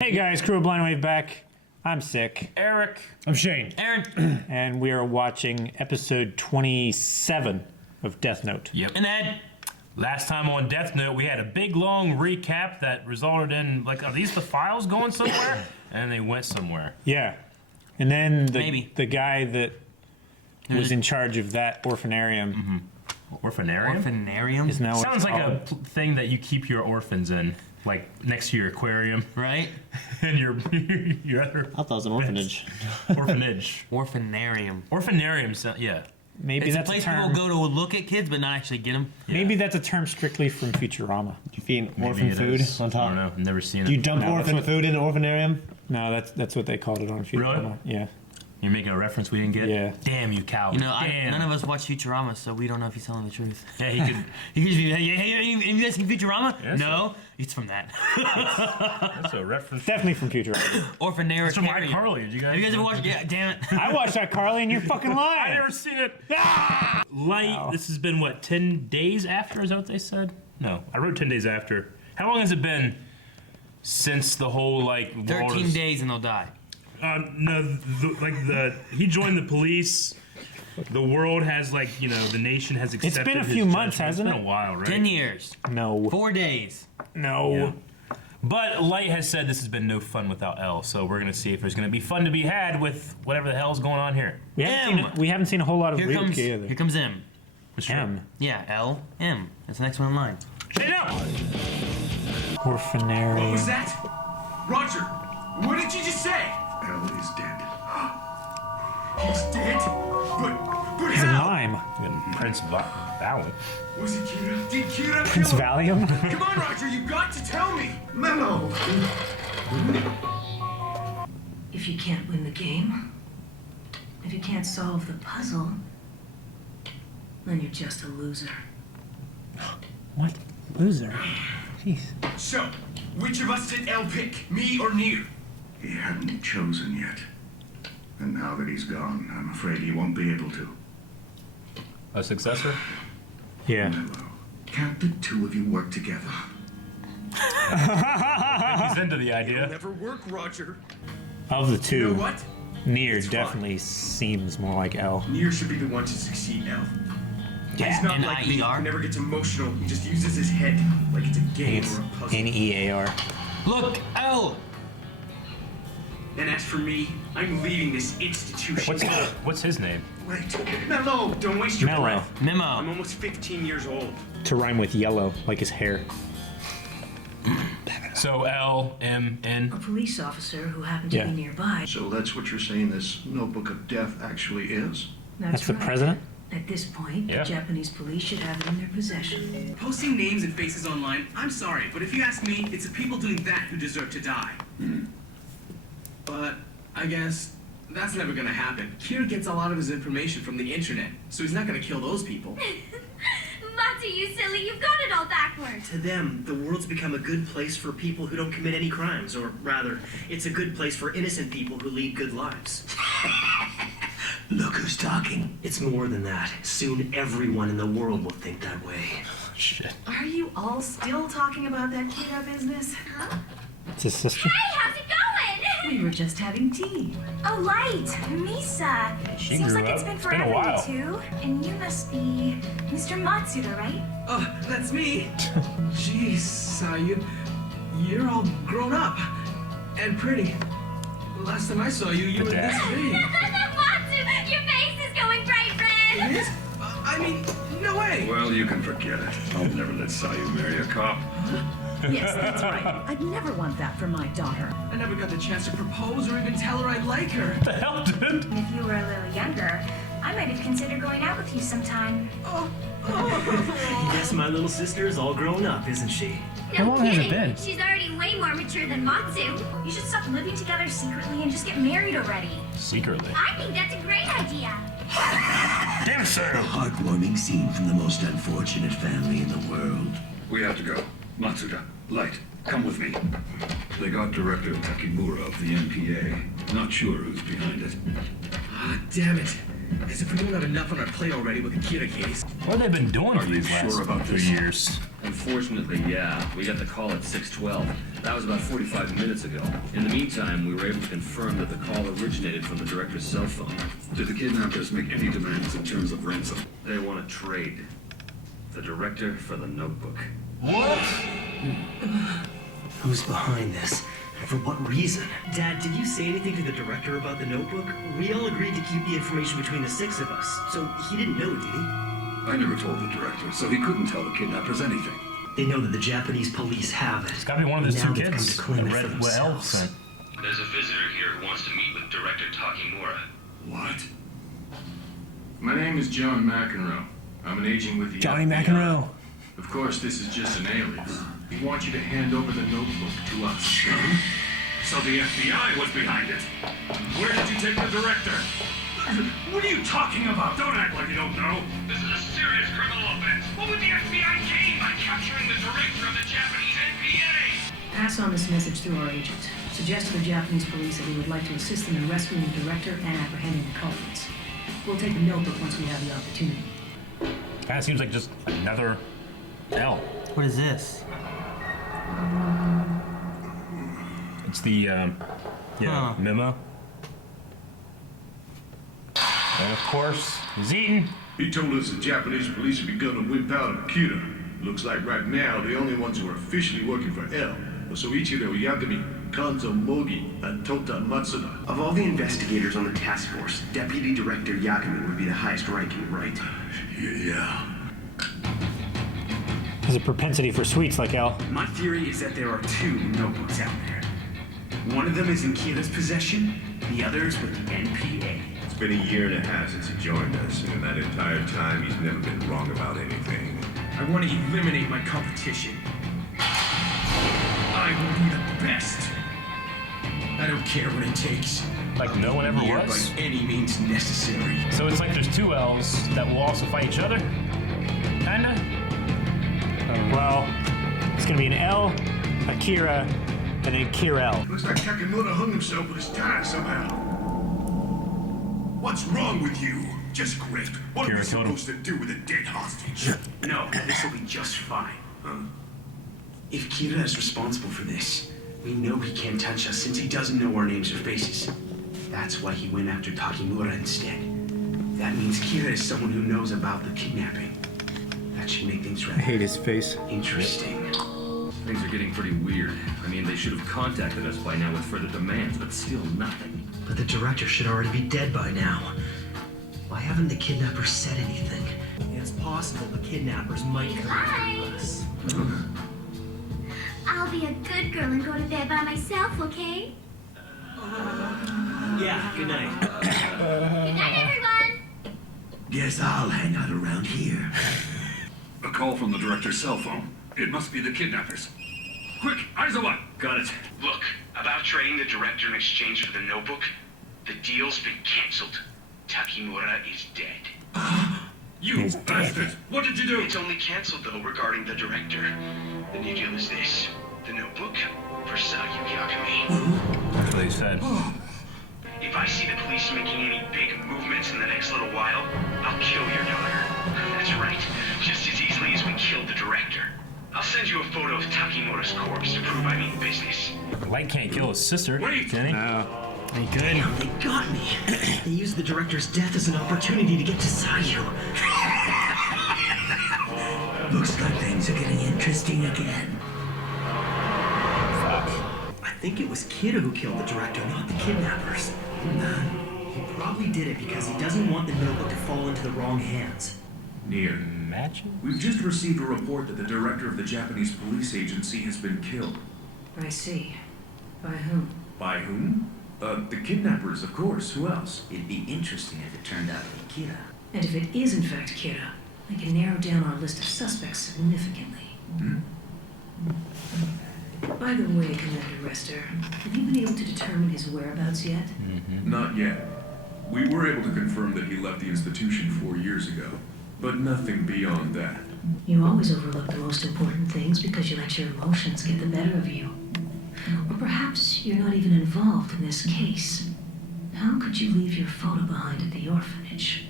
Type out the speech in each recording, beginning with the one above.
Hey guys, Crew of Blind Wave back. I'm Sick. Eric. I'm Shane. Aaron. And we are watching episode 27 of Death Note. Yep. And Ed. Last time on Death Note, we had a big long recap that resulted in, like, are these the files going somewhere? And they went somewhere. Yeah. And then the guy that was in charge of that orphanarium. Orphanarium? Orphanarium? Is now Sounds like a thing that you keep your orphans in. Like, next to your aquarium. Right? And your other... I thought it was an orphanage. Orphanage. Orphanarium. Orphanarium, yeah. Maybe It's a that's place term. people go to look at kids but not actually get them. Maybe that's a term strictly from Futurama. You feed Maybe orphan it food is. on I top. don't know. I've never seen it. You dump No, orphan that's food in an orphanarium? No, that's what they called it on Futurama. Really? Yeah. You're making a reference we didn't get? Yeah. Damn you, cow. You know, Damn. none of us watch Futurama, so we don't know if he's telling the truth. Yeah, he could... He could just be, hey, you guys seen Futurama? Yes, No, it's from that. That's a reference. Definitely from Futurama. Orphanarium. That's from iCarly. Did you guys... Have you guys ever watched? Yeah, damn it. I watched iCarly and you're fucking lying. I never seen it. Ah! Light. Wow. This has been what, 10 days after? Is that what they said? No, I wrote 10 days after. How long has it been since the whole like world 13 is- days and they'll die. No, he joined the police. The world has like the nation has accepted. been a his few months, judgment. hasn't It's been it? a while, right? 10 years. No. 4 days. No. Yeah. But Light has said this has been no fun without L, so we're gonna see if there's gonna be fun to be had with whatever the hell's going on here. We haven't seen a whole lot of Here Ryuki comes either. M. M. Yeah, L, M. That's the next one in line. Hey, no! Orphanarium. What was that? Roger, what did you just say? L is dead. He's dead? But He's a how? mime. And Prince Valen. Was it Kira? Did Kira Prince kill him? Valium? Come on, Roger, you got to tell me! Mello! If you can't win the game, if you can't solve the puzzle, then you're just a loser. What? Loser. Jeez. So, which of us did El pick? Me or Nier? He hadn't chosen yet. And now that he's gone, I'm afraid he won't be able to. A successor? Yeah. Mello, can't the two of you work together? He's into the It'll idea. never work, Roger. Of the You two, know what? Nier It's fine. definitely seems more like L. Nier should be the one to succeed, El. Yeah. He's not like me, N-I-E-R? who never gets emotional. He just uses his head like it's a game It's or a puzzle. N-E-A-R. Look, L. And as for me, I'm leaving this institution. What's his name? Wait, Mello, don't waste your Mello. breath. I'm Memo. almost 15 years old. To rhyme with yellow, like his hair. So L M A N. police officer who happened to Yeah. be nearby. So that's what you're saying this notebook of death actually is? That's the right. president? At this point, Yeah. the Japanese police should have it in their possession. Posting names and faces online, I'm sorry, but if you ask me, it's the people doing that who deserve to die. But I guess that's never gonna happen. Kira gets a lot of his information from the internet, so he's not gonna kill those people. Matsu, you silly, you've got it all backwards. To them, the world's become a good place for people who don't commit any crimes, or rather, it's a good place for innocent people who lead good lives. Look who's talking. It's more than that. Soon everyone in the world will think that way. Shit. Are you all still talking about that Kira business? It's his sister. Hey, how's it going? We were just having tea. Oh, Light, Misa. She Seems grew like it's up. been It's been a forever, while. you two. And you must be Mr. Matsuda, right? Oh, that's me. Jeez, you're all grown up and pretty. Last time I saw you, you were this big. Matsu, your face is going bright red. It is? I mean, no way. Well, you can forget it. I'll never let Sayu marry a cop. Yes, that's right. I'd never want that for my daughter. I never got the chance to propose or even tell her I like her. What the hell, dude? If you were a little younger, I might have considered going out with you sometime. Yes, my little sister is all grown up, isn't she? No long has it kidding. been? She's already way more mature than Matsu. You should stop living together secretly and just get married already. Secretly. I think that's a great idea. Damn, sir. Heartwarming scene from the most unfortunate family in the world. We have to go. Matsuda, Light, come with me. They got Director Takimura of the NPA. Not sure who's behind it. Ah, damn it. As if we don't have enough on our plate already with the Kira case. What have they been doing for you these sure last about 2 this? years? Unfortunately, yeah. We got the call at 6:12. That was about 45 minutes ago. In the meantime, we were able to confirm that the call originated from the director's cell phone. Did the kidnappers make any demands in terms of ransom? They want to trade the director for the notebook. What? Who's behind this? For what reason? Dad, did you say anything to the director about the notebook? We all agreed to keep the information between the 6 of us, so he didn't know, did he? I never told the director, so he couldn't tell the kidnappers anything. They know that the Japanese police have it. It's gotta be one of those Now two they've come kids to claim that it for read what Elle themselves. sent. There's a visitor here who wants to meet with Director Takimura. What? My name is John McEnroe. I'm an agent with the Johnny FBI. McEnroe. Of course, this is just an alias. We want you to hand over the notebook to us. So the FBI was behind it. Where did you take the director? What are you talking about? Don't act like you don't know. This is a serious criminal offense. What would the FBI gain by capturing the director of the Japanese NPA? Pass on this message through our agent. Suggest to the Japanese police that we would like to assist them in rescuing the director and apprehending the culprits. We'll take the notebook once we have the opportunity. Kind of seems like just another Elle. What is this? It's the Huh. memo. And of course, he's eating. He told us the Japanese police had begun to whip out Akira. Looks like right now the only ones who are officially working for L are Soichiro Yagami, Kanzo Mogi, and Tota Matsuda. Of all the investigators on the task force, Deputy Director Yagami would be the highest ranking, right? Yeah. There's a propensity for sweets like Elle. My theory is that there are 2 notebooks out there. One of them is in Kira's possession, the other is with the NPA. It's been a year and a half since he joined us, and in that entire time, he's never been wrong about anything. I want to eliminate my competition. I will be the best. I don't care what it takes. Like no one ever Here was. by any means necessary. So it's like there's 2 L's that will also fight each other? Kinda? Well, it's gonna be an L, Akira, and then Kirel. Looks like Takimura hung himself with his tie somehow. What's wrong with you? Just quit. What are we supposed to do with a dead hostage? No, this will be just fine. If Kira is responsible for this, we know he can't touch us since he doesn't know our names or faces. That's why he went after Takimura instead. That means Kira is someone who knows about the kidnapping. That should make things right. I hate his face. Interesting. Things are getting pretty weird. I mean, they should have contacted us by now with further demands, but still nothing. But the director should already be dead by now. Why haven't the kidnappers said anything? It's possible the kidnappers might come after us. I'll be a good girl and go to bed by myself, okay? Yeah, good night. Good night, everyone! Guess I'll hang out around here. A call from the director's cell phone. It must be the kidnappers. Quick, Aizawa! Got it. Look, about trading the director in exchange for the notebook, the deal's been cancelled. Takimura is dead. You bastard! What did you do? It's only cancelled, though, regarding the director. The new deal is this. The notebook for Sayu Yakami. That's what he said. If I see the police making any big movements in the next little while, I'll kill your daughter. That's right. Just as easily as we killed the director. I'll send you a photo of Takimura's corpse to prove I mean business. Light can't kill his sister, Wait. can he? They good. Damn, they got me. They used the director's death as an opportunity to get to Sayu. Looks like things are getting interesting again. I think it was Kira who killed the director, not the kidnappers. He probably did it because he doesn't want the notebook to fall into the wrong hands. Near. Imagine? We've just received a report that the director of the Japanese police agency has been killed. I see. By whom? By whom? The kidnappers, of course. Who else? It'd be interesting if it turned out to be Kira. And if it is in fact Kira, we can narrow down our list of suspects significantly. By the way, Commander Rester, have you been able to determine his whereabouts yet? Not yet. We were able to confirm that he left the institution 4 years ago, but nothing beyond that. You always overlook the most important things because you let your emotions get the better of you. Or perhaps you're not even involved in this case. How could you leave your photo behind at the orphanage?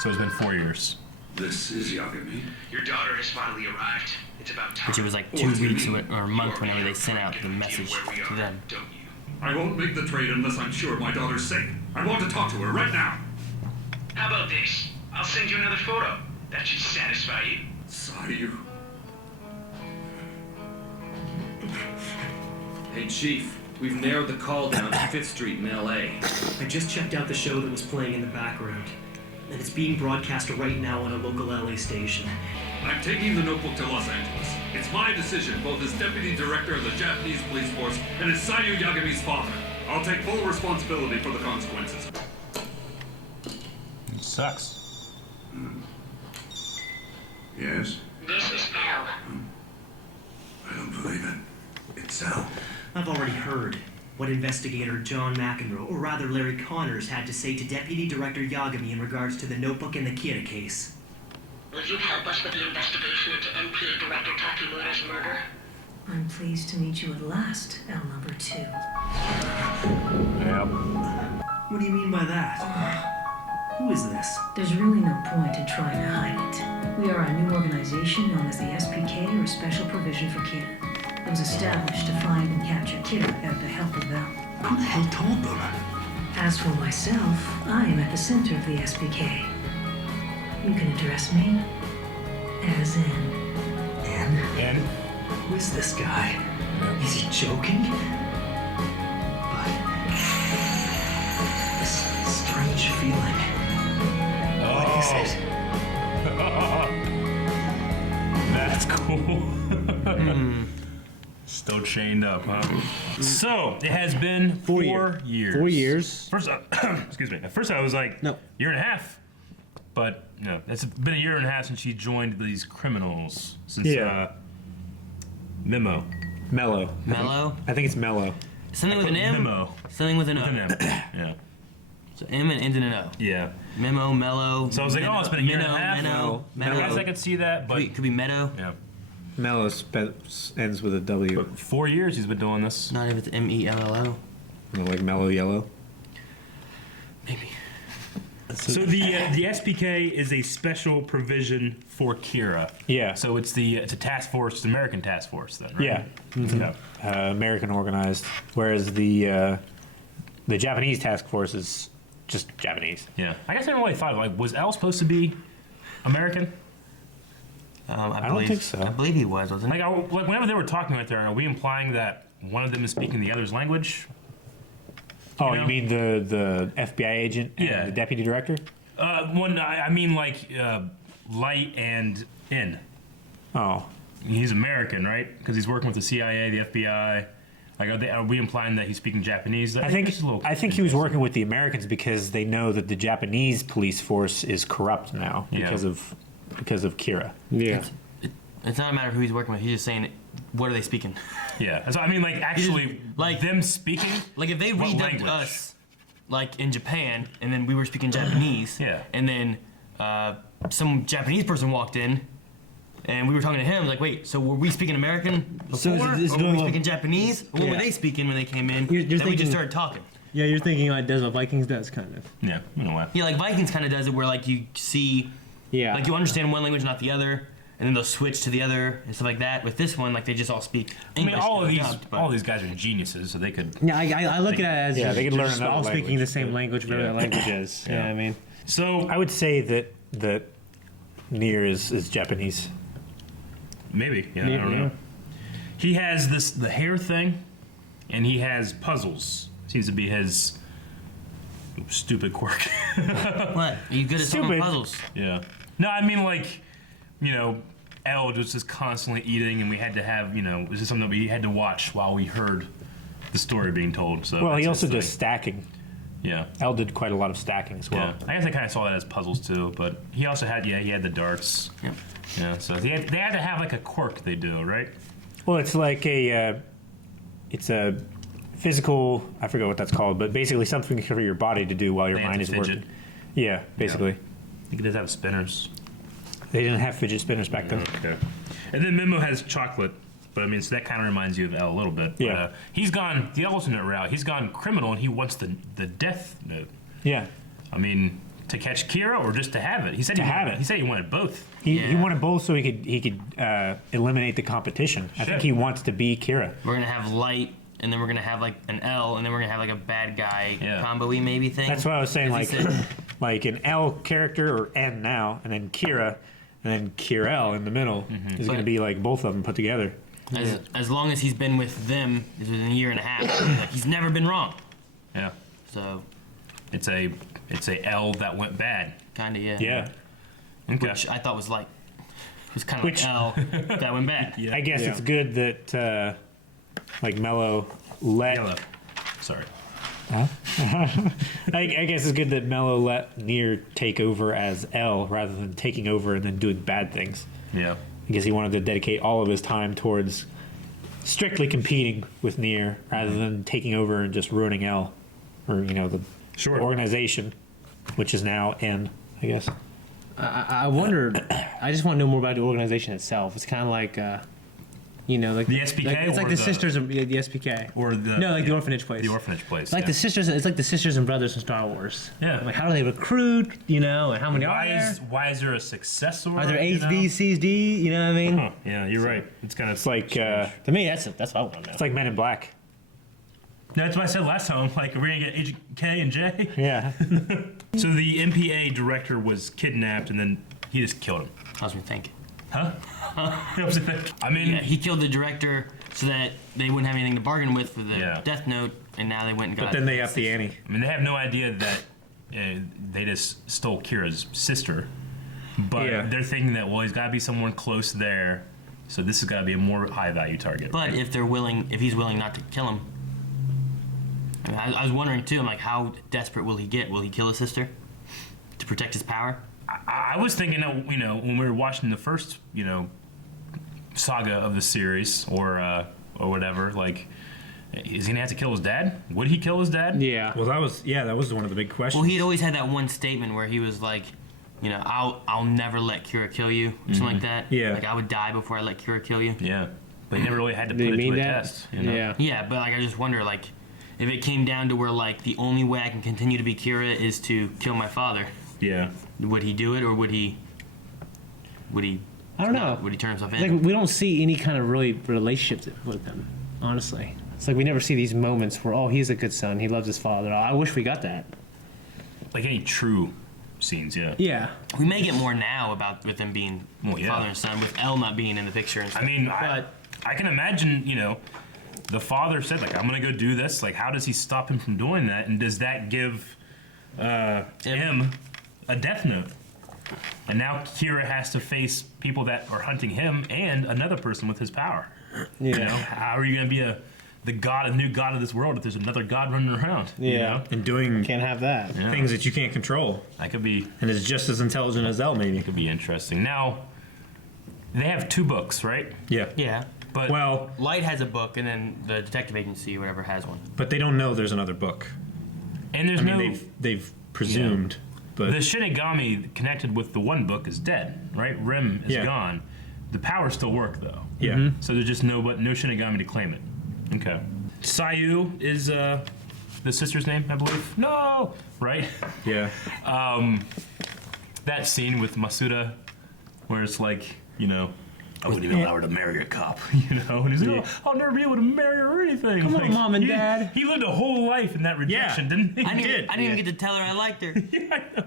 So it's been 4 years. This is Yagami. Your daughter has finally arrived. It's about time. Which it was like 2 weeks or a month whenever they sent out the message to them. Don't you? I won't make the trade unless I'm sure my daughter's safe. I want to talk to her right now. How about this? I'll send you another photo. That should satisfy you. Sayu. Hey, Chief. We've narrowed the call down to 5th Street in L.A. I just checked out the show that was playing in the background, and it's being broadcast right now on a local LA station. I'm taking the notebook to Los Angeles. It's my decision, both as deputy director of the Japanese police force and as Sayu Yagami's father. I'll take full responsibility for the consequences. It sucks. Yes? This is L. I don't believe it. It's Al. I've already heard what investigator John McEnroe, or rather Larry Connors, had to say to Deputy Director Yagami in regards to the notebook and the Kira case. Will you help us with the investigation into NPA Director Takimura's murder? I'm pleased to meet you at last, L number 2. Yep. What do you mean by that? Who is this? There's really no point in trying to hide it. We are a new organization known as the SPK, or Special Provision for Kira. It was established to find and capture Kira without the help of Val. Who the hell told them? As for myself, I am at the center of the SPK. You can address me as N. And Who is this guy? Is he joking? But this strange feeling. What is it? That's cool. Still chained up, huh? So it has been 4 years. 4 years. First, excuse me. At first, I was like, No. year and a half. But no, it's been a year and a half since she joined these criminals. Since Memo. Mellow. Mellow? I think it's Mellow. Something with an M? Memo. Something with an O. With an M. Yeah. So M and ends in an O. Yeah. Memo, mellow. So I was like, oh, it's been a year and a half. Minnow, I guess I could see that, but Could be meadow. yeah. Mellow ends with a W. But 4 years he's been doing this. Not if it's MELLO. Like Mellow Yellow. Maybe. So the SPK is a special provision for Kira. Yeah. So it's a task force, it's an American task force then, right? Yeah. Mm-hmm. American organized, whereas the Japanese task force is just Japanese. Yeah. I guess I never really thought, like, was L supposed to be American? I don't think so. I believe he was, wasn't he? Like whenever they were talking right there, are we implying that one of them is speaking the other's language? Oh, know? you mean the FBI agent and Yeah. the deputy director? I mean like Light and N. Oh. He's American, right? Because he's working with the CIA, the FBI. Like, are we implying that he's speaking Japanese? I think he was working with the Americans because they know that the Japanese police force is corrupt now because of Kira. Yeah. It's not a matter of who he's working with. He's just saying, what are they speaking? Yeah. So I mean, like, actually, like them speaking. Like if they what redubbed language? us, like in Japan, and then we were speaking Japanese. Yeah. And then some Japanese person walked in, and we were talking to him. Like, wait, so were we speaking American before, So or were we speaking Japanese? Or what were they speaking when they came in? You're then we thinking- just started talking. Yeah, you're thinking like does what Vikings does, kind of. Yeah, you know what? Yeah, like Vikings kind of does it, where like you see, like you understand one language, not the other, and then they'll switch to the other and stuff like that. With this one, like they just all speak English. I mean, dubbed, but- all these guys are geniuses, so they could. Yeah, I look at it as they could learn just another all speaking language, the same but- language, whatever that language is. Yeah. Yeah, I mean. So I would say that Nier is Japanese. Maybe, yeah, I don't know. He has the hair thing, and he has puzzles. Seems to be his stupid quirk. What? Are you good at solving puzzles? Yeah. No, I mean like, L was just constantly eating, and we had to have, this is something that we had to watch while we heard the story being told. So Well, he that's also his does thing. stacking. Yeah. L did quite a lot of stacking as well. Yeah. I guess I kind of saw that as puzzles too, but he also had, he had the darts. Yep. Yeah, so they had to have like a quirk they do, right? Well, it's like it's a physical, I forget what that's called, but basically something for your body to do while your They have mind to is fidget. working. Yeah, basically. I think it does have spinners. They didn't have fidget spinners back then. Okay. And then Memo has chocolate, but I mean, so that kind of reminds you of L a little bit. But, Yeah. he's gone the alternate route. He's gone criminal, and he wants the Death Note. Yeah. I mean, To catch Kira or just to have it? He said He said he wanted both. He wanted both so he could eliminate the competition. I think he wants to be Kira. We're gonna have Light, and then we're gonna have like an L, and then we're gonna have like a bad guy combo-y maybe thing. That's what I was saying. Like an L character or N now, and then Kira, and then Kirel in the middle is going to be like both of them put together. As long as he's been with them, it's within a year and a half. Like, he's never been wrong. Yeah. So it's a L that went bad. Kinda, yeah. Yeah. Okay. Which I thought was like it was kind of like L that went bad. I guess it's good that like Mello let. Yellow. Sorry. Huh? I guess it's good that Mello let Nier take over as L rather than taking over and then doing bad things. Yeah. I guess he wanted to dedicate all of his time towards strictly competing with Nier rather than taking over and just ruining L, or the organization, which is now N, I guess. I wonder. I just want to know more about the organization itself. It's kind of like. Like the SPK. It's like the sisters of the SPK, or the orphanage place. The orphanage place. Like the sisters. It's like the sisters and brothers from Star Wars. Yeah. Like how do they recruit? And how many are there? Why is there a successor? Are there A's, B's, C's, D? You know what I mean? Huh. Yeah, you're right. It's kind of. It's like to me. That's what I want to know. It's like Men in Black. No, that's what I said last time. Like, we're gonna get Agent K and J. Yeah. So the MPA director was kidnapped, and then he just killed him. I was thinking. Huh? I mean, he killed the director so that they wouldn't have anything to bargain with for the Death Note, and now they went and got. But then they upped the ante. I mean, they have no idea that they just stole Kira's sister, but they're thinking that he's got to be someone close there, so this has got to be a more high value target. But right? if he's willing not to kill him, I was wondering too. I'm like, how desperate will he get? Will he kill his sister to protect his power? I was thinking that when we were watching the first saga of the series or whatever, like, is he gonna have to kill his dad? Would he kill his dad? Yeah. Well, that was one of the big questions. Well, he'd always had that one statement where he was like, I'll never let Kira kill you, or something like that. Yeah. Like I would die before I let Kira kill you. Yeah. But he never really had to put it to a test. Yeah. Yeah, but like I just wonder, like, if it came down to where like the only way I can continue to be Kira is to kill my father. Yeah. Would he do it, or would he? I don't know. Would he turn himself It's in? like we don't see any kind of really relationships with them. Honestly, it's like we never see these moments where he's a good son, he loves his father. I wish we got that. Like any true scenes, yeah. Yeah. We may get more now with them being father and son, with Elle not being in the picture and stuff. I mean, I can imagine, the father said, like, I'm going to go do this. Like, how does he stop him from doing that? And does that give him a death note? And now Kira has to face people that are hunting him and another person with his power. Yeah. How are you going to be a new god of this world if there's another god running around? Yeah. And doing can't have that. Things that you can't control. That could be. And is just as intelligent as Elle, maybe. It could be interesting. Now, they have 2 books, right? Yeah. Yeah. But Light has a book, and then the detective agency or whatever has one. But they don't know there's another book. And there's they've presumed. But the Shinigami connected with the one book is dead, right? Rim is gone. The powers still work though. Yeah. Mm-hmm. So there's just no Shinigami to claim it. Okay. Sayu is the sister's name, I believe. No, right? Yeah. That scene with Masuda, where it's like, I wouldn't even allow her to marry a cop, And he's like, I'll never be able to marry her or anything. Come on, Mom and Dad. He lived a whole life in that rejection, didn't he? I didn't even get to tell her I liked her. Yeah, I know.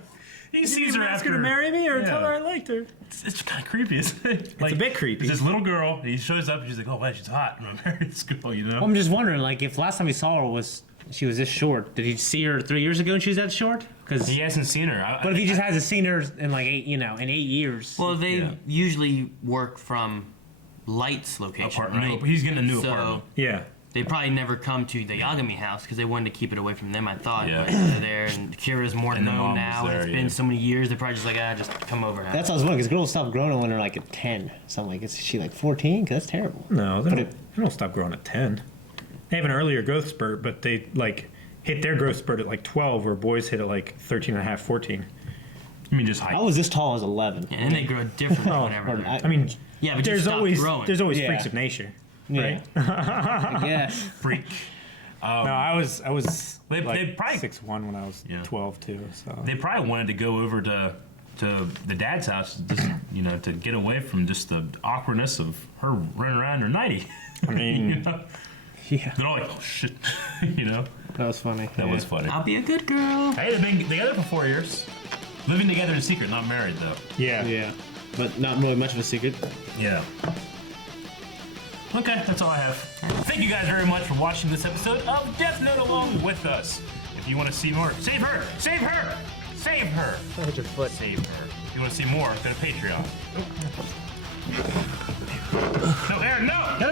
He sees her ask after. her to marry me or tell her I liked her. It's kind of creepy, isn't it? It's a bit creepy. This little girl, and he shows up, and she's like, oh, wow, she's hot. I'm going to marry this girl, Well, I'm just wondering, like, if last time he saw her she was this short, did he see her 3 years ago and she was that short? Because he hasn't seen her. But if he just hasn't seen her in like 8 years. Well, they usually work from Light's location, right? He's getting a new apartment. Yeah. They probably never come to the Yagami house because they wanted to keep it away from them, I thought. Yeah. But they're there, and Kira's more known now. It's been so many years, they're probably just like, just come over. That's what I was wondering, because girls stop growing when they're like at 10. So I'm like, is she like 14? Because that's terrible. No, they don't stop growing at 10. They have an earlier growth spurt, but they like hit their growth spurt at like 12, where boys hit at like 13 and a half, 14. I mean, just height. I was this tall as 11. Yeah, and they grow differently whenever. I mean, yeah, but there's always growing. freaks of nature, right? Yeah. Freak. No, I was They like probably 6'1" when I was 12 too. So they probably wanted to go over to the dad's house, just to get away from just the awkwardness of her running around in her nightie. I mean, yeah. They're all like, oh shit, That was funny. That was funny. I'll be a good girl. Hey, they've been together for 4 years, living together in secret, not married though. Yeah, but not really much of a secret. Yeah. Okay, that's all I have. Thank you guys very much for watching this episode of Death Note along with us. If you want to see more, save her! Save her! Save her! Look at your foot. Save her. If you want to see more, go to Patreon. No, Aaron, no! No!